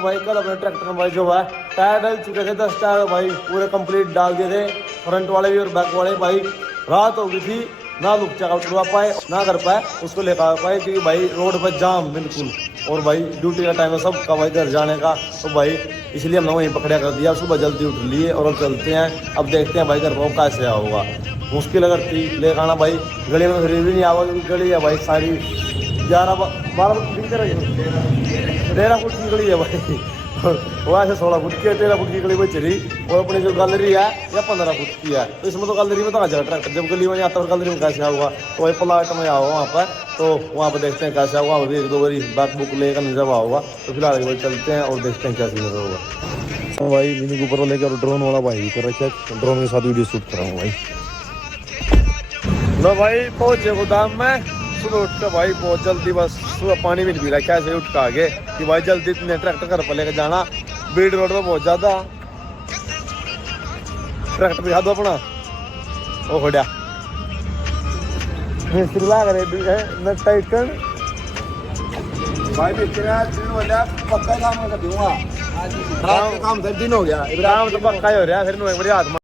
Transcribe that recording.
तो भाई कल अपने ट्रैक्टर में भाई जो है टायर डल चुके थे, 10 टायर भाई पूरे कंप्लीट डाल दिए थे, फ्रंट वाले भी और बैक वाले। भाई रात हो गई थी, ना लुक चेकआउट करवा पाए ना कर पाए, उसको लेकर आ पाए क्योंकि भाई रोड पर जाम बिल्कुल। और भाई ड्यूटी का टाइम है सबका भाई घर जाने का, तो भाई इसलिए हमने वहीं पकड़ा कर दिया। सुबह जल्दी उठ लिए और अब चलते हैं। अब देखते हैं भाई घर पर कैसे होगा। मुश्किल अगर थी ले आना भाई, गली में फिर भी नहीं आवा क्योंकि गली है भाई सारी 11-12 फुट की 13 फुट की गली है भाई। वो ऐसे 16 फुट की है, 13 फुट की गली कोई चली। और अपनी जो गैलरी है या 15 फुट की है, तो इसमें तो गैलरी में तो आ जाएगा ट्रैक्टर, जब गली में नहीं आता और गैलरी में कैसे आऊगा। तो वही प्लाट में आओ वहाँ पर, तो वहाँ पर देखते हैं कैसे आऊगा। वहाँ भी 1-2 बारी बैक बुक लेकर जब आओगा तो फिलहाल भाई चलते हैं और देखते हैं क्या सीन होगा। तो भाई मिनी ऊपर लेकर ड्रोन वाला भाई कर रखा है, ड्रोन के साथ वीडियो शूट कर रहा हूँ भाई। लो भाई पहुंचे गोदाम में। सुबह उठ कर भाई बहुत जल्दी, बस सुबह पानी भी नहीं पी रहा, कैसे उठ के आगे कि भाई जल्दी इतने ट्रैक्टर घर पर लेकर जाना। बीड रोड में बहुत ज्यादा ट्रैक्टर दिखा दो अपना। ओ खड़ा मिस्त्री लाग रहे न टाइटन भाई पक्का काम कर दूंगा। काम दिन हो गया, काम तो पक्का ही हो रहा है। फिर बड़ी हाथ